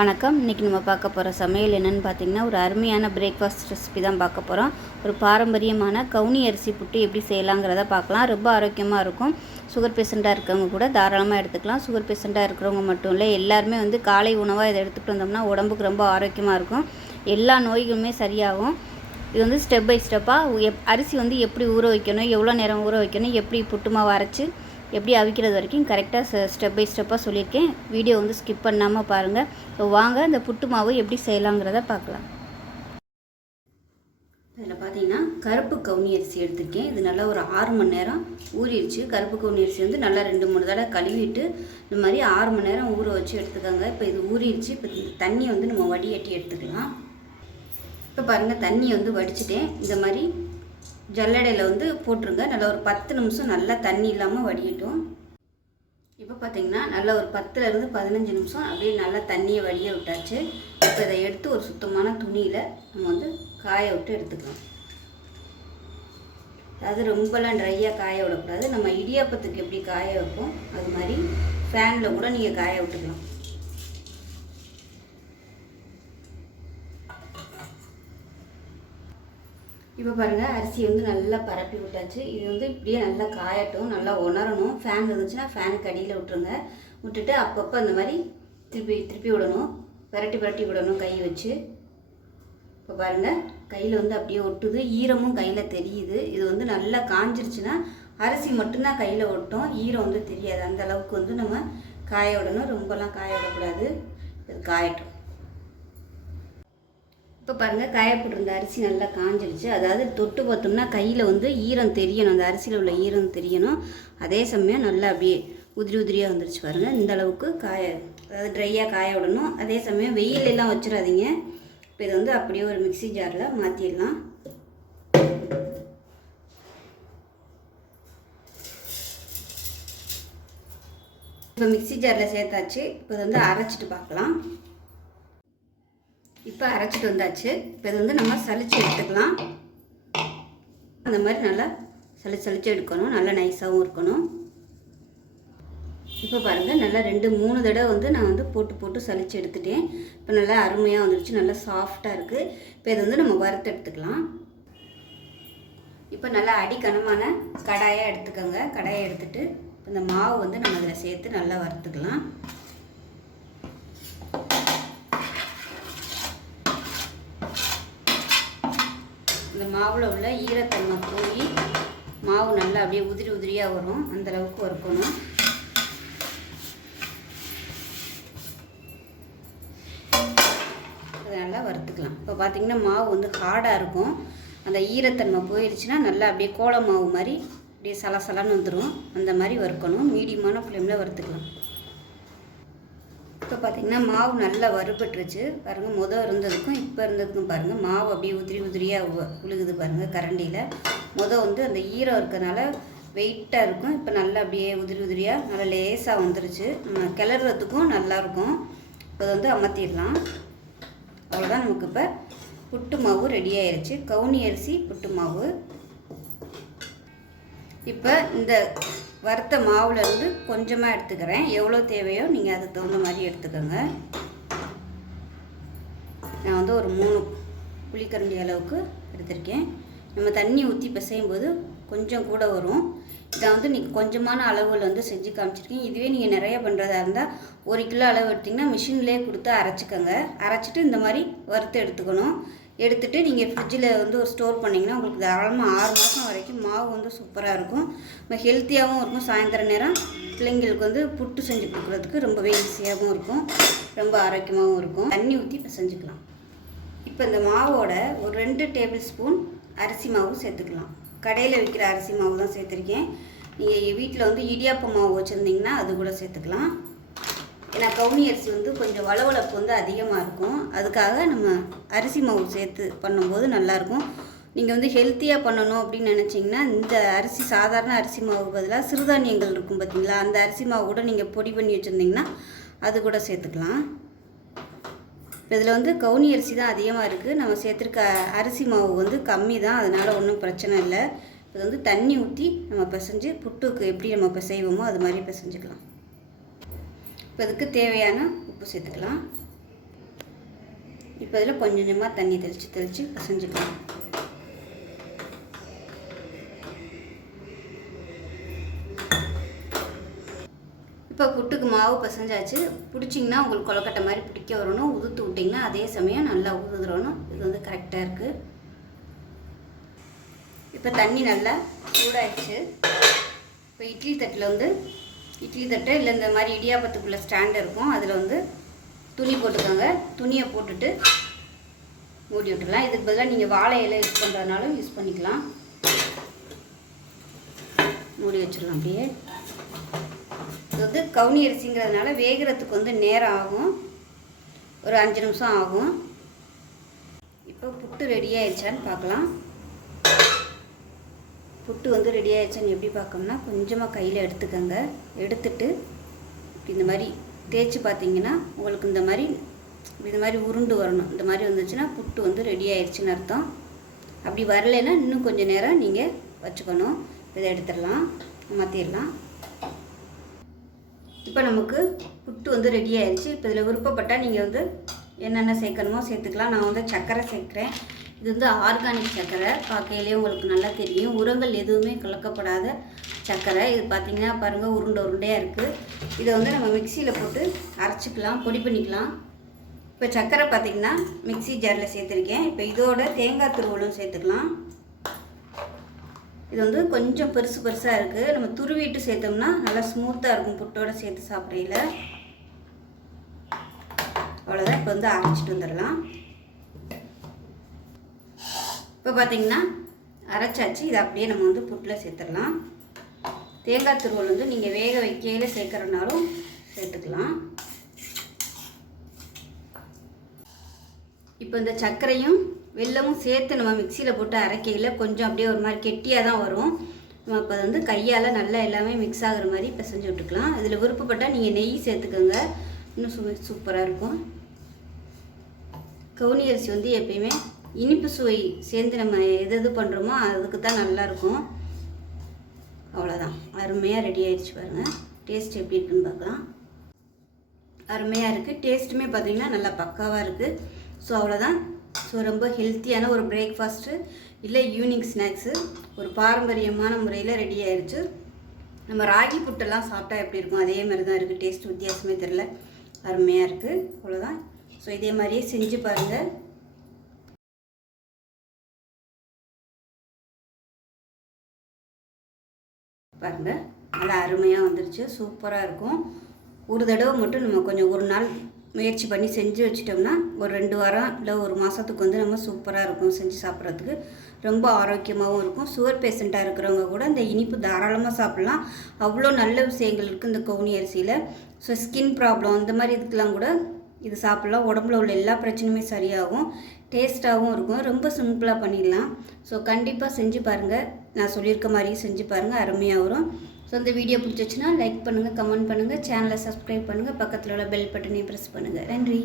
வணக்கம். இன்றைக்கி நம்ம பார்க்க போகிற சமையல் என்னென்னு பார்த்திங்கன்னா, ஒரு அருமையான பிரேக்ஃபாஸ்ட் ரெசிபி தான் பார்க்க போகிறோம். ஒரு பாரம்பரியமான கவுனி அரிசி புட்டு எப்படி செய்யலாங்கிறத பார்க்கலாம். ரொம்ப ஆரோக்கியமாக இருக்கும். சுகர் பேஷண்ட்டாக இருக்கவங்க கூட தாராளமாக எடுத்துக்கலாம். சுகர் பேஷண்ட்டாக இருக்கிறவங்க மட்டும் இல்லை, எல்லாருமே காலை உணவாக இதை எடுத்துகிட்டு வந்தோம்னா உடம்புக்கு ரொம்ப ஆரோக்கியமாக இருக்கும். எல்லா நோய்களுமே சரியாகும். இது ஸ்டெப் பை ஸ்டெப்பாக அரிசி எப்படி ஊற வைக்கணும், எவ்வளோ நேரம் ஊற வைக்கணும், எப்படி புட்டு மாவு அரைச்சி எப்படி அவிக்கிறது வரைக்கும் கரெக்டாக ஸ்டெப் பை ஸ்டெப்பாக சொல்லியிருக்கேன். வீடியோ ஸ்கிப் பண்ணாமல் பாருங்கள். ஸோ வாங்க இந்த புட்டு மாவு எப்படி செய்யலாங்கிறத பார்க்கலாம். இதில் பார்த்தீங்கன்னா கருப்பு கவுனி அரிசி எடுத்துருக்கேன். இது நல்லா ஒரு 6 மணி நேரம் ஊறிடுச்சு. கருப்பு கவுனி அரிசி நல்லா 2-3 தடவை கழுவிட்டு இந்த மாதிரி 6 மணி நேரம் ஊற வச்சு எடுத்துக்கோங்க. இப்போ இது ஊறிடுச்சு. இப்போ இந்த தண்ணி நம்ம வடிகட்டி எடுத்துக்கலாம். இப்போ பாருங்கள், தண்ணி வடிச்சிட்டேன். இந்த மாதிரி ஜல்லடையில் போட்டுருங்க. நல்லா ஒரு 10 நிமிஷம் நல்லா தண்ணி இல்லாமல் வடியட்டும். இப்போ பார்த்திங்கன்னா நல்லா ஒரு 10லேருந்து 15 நிமிஷம் அப்படியே நல்லா தண்ணியை வடிய விட்டாச்சு. இப்போ இதை எடுத்து ஒரு சுத்தமான துணியில் நம்ம காய விட்டு எடுத்துக்கலாம். அதாவது ரொம்பலாம் ட்ரையாக காய விடக்கூடாது. நம்ம இடியாப்பத்துக்கு எப்படி காய வைப்போம் அது மாதிரி ஃபேனில் கூட நீங்கள் காய விட்டுக்கலாம். இப்போ பாருங்கள், அரிசி நல்லா பரப்பி விட்டாச்சு. இது இப்படியே நல்லா காயட்டும், நல்லா உணரணும். ஃபேன் இருந்துச்சுன்னா ஃபேனுக்கு அடியில் விட்டுருங்க. விட்டுட்டு அப்பப்போ அந்த மாதிரி திருப்பி விடணும், விரட்டி விடணும் கை வச்சு. இப்போ பாருங்கள், கையில் அப்படியே ஒட்டுது, ஈரமும் கையில் தெரியுது. இது நல்லா காஞ்சிருச்சுன்னா அரிசி மட்டும்தான் கையில் ஒட்டும், ஈரம் தெரியாது. அந்த அளவுக்கு நம்ம காய விடணும். ரொம்பலாம் காய விடக்கூடாது. இது காயட்டும். இப்போ பாருங்கள், காயப்பட்டிருந்த அரிசி நல்லா காஞ்சிருச்சு. அதாவது தொட்டு பார்த்தோம்னா கையில் ஈரம் தெரியணும், அந்த அரிசியில் உள்ள ஈரம் தெரியணும். அதே சமயம் நல்லா அப்படியே உதிரியாக வந்துருச்சு பாருங்கள். இந்த அளவுக்கு அதாவது ட்ரையாக காய விடணும். அதே சமயம் வெயிலெல்லாம் வச்சிடாதீங்க. இப்போ இது அப்படியே ஒரு மிக்சி ஜாரில் மாற்றிடலாம். இப்போ மிக்சி ஜாரில் சேர்த்தாச்சு. இப்போ இது அரைச்சிட்டு பார்க்கலாம். இப்போ அரைச்சிட்டு வந்தாச்சு. இப்போ இது நம்ம சளிச்சு எடுத்துக்கலாம். அந்த மாதிரி நல்லா சளிச்சு எடுக்கணும். நல்லா நைஸாகவும் இருக்கணும். இப்போ பாருங்கள், நல்லா 2-3 தடவை நான் போட்டு சளிச்சு எடுத்துட்டேன். இப்போ நல்லா அருமையாக வந்துருச்சு, நல்லா சாஃப்டாக இருக்குது. இப்போ இது நம்ம வறுத்து எடுத்துக்கலாம். இப்போ நல்லா அடிக்கனமான கடாயாக எடுத்துக்கோங்க. கடாயை எடுத்துகிட்டு இந்த மாவு நம்ம அதில் சேர்த்து நல்லா வறுத்துக்கலாம். இந்த மாவில் உள்ள ஈரத்தன்மை போய் மாவு நல்லா அப்படியே உதிரியாக வரும். அந்தளவுக்கு வறுக்கணும். அதை நல்லா வறுத்துக்கலாம். இப்போ பார்த்திங்கன்னா மாவு ஹார்டாக இருக்கும். அந்த ஈரத்தன்மை போயிடுச்சுன்னா நல்லா அப்படியே கோல மாவு மாதிரி அப்படியே சலசலன்னு வந்துடும். அந்த மாதிரி வறுக்கணும். மீடியமான ஃப்ளேமில் வறுத்துக்கலாம். இப்போ பார்த்திங்கன்னா மாவு நல்லா வறுபட்டுருச்சு பாருங்கள். இருந்ததுக்கும் இப்போ இருந்ததுக்கும் பாருங்கள், மாவு அப்படியே உதிரியாக உழுகுது பாருங்கள் கரண்டியில். அந்த ஈரம் இருக்கிறதுனால வெயிட்டாக இருக்கும். இப்போ நல்லா அப்படியே உதிரியாக நல்லா லேசாக வந்துருச்சு. நம்ம கிளறதுக்கும் நல்லாயிருக்கும். இப்போ அமர்த்திடலாம். அவ்வளோதான், நமக்கு இப்போ புட்டு மாவு ரெடி ஆயிடுச்சு. கவுனி அரிசி புட்டு மாவு. இப்போ இந்த வறுத்த மாவுலேருந்து கொஞ்சமாக எடுத்துக்கிறேன். எவ்வளோ தேவையோ நீங்கள் அதுக்கு தகுந்த மாதிரி எடுத்துக்கோங்க. நான் ஒரு 3 புளிக்கரண்டி அளவுக்கு எடுத்திருக்கேன். நம்ம தண்ணி ஊற்றி பிசையும் போது கொஞ்சம் கூட வரும். இதை நீங்கள் கொஞ்சமான அளவுகள் செஞ்சு காமிச்சிருக்கேன். இதுவே நீங்கள் நிறைய பண்ணுறதா இருந்தால் 1 கிலோ அளவு எடுத்திங்கன்னா மிஷின்லேயே கொடுத்து அரைச்சிக்கோங்க. அரைச்சிட்டு இந்த மாதிரி வறுத்து எடுத்துக்கணும். எடுத்துகிட்டு நீங்கள் ஃப்ரிட்ஜில் ஒரு ஸ்டோர் பண்ணிங்கன்னா உங்களுக்கு தாராளமாக 6 மாதம் வரைக்கும் மாவு சூப்பராக இருக்கும். நம்ம ஹெல்த்தியாகவும் இருக்கும். சாயந்தரம் நேரம் பிள்ளைங்களுக்கு புட்டு செஞ்சு கொடுக்குறதுக்கு ரொம்பவே ஈஸியாகவும் இருக்கும். ரொம்ப ஆரோக்கியமாகவும் இருக்கும். தண்ணி ஊற்றி இப்போ செஞ்சுக்கலாம். இப்போ இந்த மாவோட ஒரு 2 டேபிள் ஸ்பூன் அரிசி மாவு சேர்த்துக்கலாம். கடையில் விற்கிற அரிசி மாவு தான் சேர்த்துருக்கேன். நீங்கள் வீட்டில் இடியாப்ப மாவு வச்சுருந்தீங்கன்னா அது கூட சேர்த்துக்கலாம். ஏன்னா கவுனி அரிசி கொஞ்சம் வளவளப்பு அதிகமாக இருக்கும். அதுக்காக நம்ம அரிசி மாவு சேர்த்து பண்ணும்போது நல்லாயிருக்கும். நீங்கள் ஹெல்த்தியாக பண்ணணும் அப்படின்னு நினச்சிங்கன்னா இந்த அரிசி சாதாரண அரிசி மாவு பதிலாக சிறுதானியங்கள் இருக்கும் பார்த்தீங்களா, அந்த அரிசி மாவு கூட நீங்கள் பொடி பண்ணி வச்சுருந்தீங்கன்னா அது கூட சேர்த்துக்கலாம். இதில் கவுனி அரிசி தான் அதிகமாக இருக்குது. நம்ம சேர்த்துருக்க அரிசி மாவு கம்மி தான், அதனால் ஒன்றும் பிரச்சனை இல்லை. இது தண்ணி ஊற்றி நம்ம பிசைஞ்சு புட்டுக்கு எப்படி நம்ம பிசைவோமோ அது மாதிரி பிசைஞ்சுக்கலாம். இப்போ இதுக்கு தேவையான உப்பு சேர்த்துக்கலாம். இப்போ இதில் கொஞ்சம் கொஞ்சமாக தண்ணி தெளித்து பிசைஞ்சுக்கலாம். இப்போ புட்டுக்கு மாவு பிசைஞ்சாச்சு. பிடிச்சிங்கன்னா உங்களுக்கு கொலக்கட்டை மாதிரி பிடிக்க வரணும். உதுத்து விட்டிங்கன்னா அதே சமயம் நல்லா உதுறணும். இது வந்து கரெக்டாக இருக்குது. இப்போ தண்ணி நல்லா சூடாகிடுச்சு. இப்போ இட்லி தட்டில் வந்து இட்லி தட்டு இல்லை இந்த மாதிரி இடியாப்பத்துக்குள்ளே ஸ்டாண்ட் இருக்கும், அதில் வந்து துணி போட்டுக்கோங்க. துணியை போட்டுட்டு மூடி விட்டுடலாம். இதுக்கு பதிலாக நீங்கள் வாழை இலை யூஸ் பண்ணுறதுனாலும் யூஸ் பண்ணிக்கலாம். மூடி வச்சிடலாம் அப்படியே. இது வந்து கவுனி அரிசிங்கிறதுனால வேகிறதுக்கு வந்து நேரம் ஆகும், ஒரு 5 நிமிஷம் ஆகும். இப்போ புட்டு ரெடி ஆயிடுச்சான்னு பார்க்கலாம். புட்டு வந்து ரெடி ஆயிடுச்சான்னு எப்படி பார்க்கணும்னா, கொஞ்சமாக கையில் எடுத்துக்கோங்க. எடுத்துட்டு இந்த மாதிரி தேய்ச்சி பார்த்தீங்கன்னா உங்களுக்கு இந்த மாதிரி உருண்டு வரணும். இந்த மாதிரி வந்துச்சுன்னா புட்டு வந்து ரெடி ஆயிடுச்சுன்னு அர்த்தம். அப்படி வரலைன்னா இன்னும் கொஞ்சம் நேரம் நீங்கள் வச்சுக்கணும். இதை எடுத்துடலாம், மாற்றிடலாம். இப்போ நமக்கு புட்டு வந்து ரெடி ஆயிடுச்சு. இப்போ இதில் விருப்பப்பட்டால் நீங்கள் வந்து என்னென்ன சேர்க்கணுமோ சேர்த்துக்கலாம். நான் வந்து சர்க்கரை சேர்க்குறேன். இது வந்து ஆர்கானிக் சர்க்கரை, பார்க்கையிலே உங்களுக்கு நல்லா தெரியும். உரங்கள் எதுவுமே கலக்கப்படாத சர்க்கரை. இது பார்த்திங்கன்னா பாருங்கள், உருண்டையாக இருக்குது. இதை வந்து நம்ம மிக்சியில் போட்டு அரைச்சிக்கலாம், பொடி பண்ணிக்கலாம். இப்போ சர்க்கரை பார்த்திங்கன்னா மிக்சி ஜாரில் சேர்த்துருக்கேன். இப்போ இதோட தேங்காய் துருவலும் சேர்த்துக்கலாம். இது வந்து கொஞ்சம் பெருசாக இருக்குது. நம்ம துருவிட்டு சேர்த்தோம்னா நல்லா ஸ்மூத்தாக இருக்கும் புட்டோடு சேர்த்து சாப்பிட்றையில. அவ்வளோதான். இப்போ வந்து அரைச்சிட்டு வந்துடலாம். இப்போ பார்த்திங்கன்னா அரைச்சாச்சு. இதை அப்படியே நம்ம வந்து புட்டில் சேர்த்துடலாம். தேங்காய் துருவல் வந்து நீங்கள் வேக வைக்கையில் சேர்க்குறனாலும் சேர்த்துக்கலாம். இப்போ இந்த சர்க்கரையும் வெல்லமும் சேர்த்து நம்ம மிக்சியில் போட்டு அரைக்கையில் கொஞ்சம் அப்படியே ஒரு மாதிரி கெட்டியாக தான் வரும். நம்ம இப்போ வந்து கையால் நல்லா எல்லாமே மிக்ஸ் ஆகிற மாதிரி பிசைஞ்சு விட்டுக்கலாம். இதில் விருப்பப்பட்டால் நீங்கள் நெய் சேர்த்துக்கோங்க, இன்னும் சூப்பராக இருக்கும். கவுனி அரிசி வந்து எப்பயுமே இனிப்பு சுவை சேர்ந்து நம்ம எது பண்ணுறோமோ அதுக்கு தான் நல்லாயிருக்கும். அவ்வளோதான், அருமையாக ரெடி ஆகிடுச்சு பாருங்கள். டேஸ்ட் எப்படி இருக்குன்னு பார்க்கலாம். அருமையாக இருக்குது. டேஸ்ட்டுமே பார்த்திங்கன்னா நல்லா பக்காவாக இருக்குது. ஸோ அவ்வளோதான். ஸோ ரொம்ப ஹெல்த்தியான ஒரு பிரேக்ஃபாஸ்ட்டு இல்லை ஈவினிங் ஸ்நாக்ஸு ஒரு பாரம்பரியமான முறையில் ரெடி ஆயிடுச்சு. நம்ம ராகி புட்டெல்லாம் சாப்பிட்டா எப்படி இருக்கும் அதே மாதிரி தான் இருக்குது. டேஸ்ட் வித்தியாசமே தெரில, அருமையாக இருக்குது. அவ்வளோதான். ஸோ இதே மாதிரியே செஞ்சு பாருங்கள். பாருங்கள், நல்லா அருமையாக வந்துருச்சு, சூப்பராக இருக்கும். ஒரு தடவை மட்டும் நம்ம கொஞ்சம் ஒரு நாள் முயற்சி பண்ணி செஞ்சு வச்சிட்டோம்னா ஒரு 2 வாரம் இல்லை ஒரு மாதத்துக்கு வந்து நம்ம சூப்பராக இருக்கும் செஞ்சு சாப்பிட்றதுக்கு. ரொம்ப ஆரோக்கியமாகவும் இருக்கும். சுகர் பேஷண்ட்டாக இருக்கிறவங்க கூட இந்த இனிப்பு தாராளமாக சாப்பிட்லாம். அவ்வளோ நல்ல விஷயங்கள் இருக்குது இந்த கவுனி அரிசியில். ஸோ ஸ்கின் ப்ராப்ளம் இந்த மாதிரி இதுக்கெலாம் கூட இது சாப்பிட்லாம். உடம்புல உள்ள எல்லா பிரச்சனையுமே சரியாகும், டேஸ்ட்டாகவும் இருக்கும். ரொம்ப சிம்பிளாக பண்ணிடலாம். ஸோ கண்டிப்பாக செஞ்சு பாருங்கள். நான் சொல்லியிருக்க மாதிரியும் செஞ்சு பாருங்கள், அருமையாக வரும். ஸோ இந்த வீடியோ பிடிச்சிச்சுன்னா லைக் பண்ணுங்கள், கமெண்ட் பண்ணுங்கள், சேனலை சப்ஸ்கிரைப் பண்ணுங்கள், பக்கத்தில் உள்ள பெல் பட்டனையும் ப்ரெஸ் பண்ணுங்கள். நன்றி.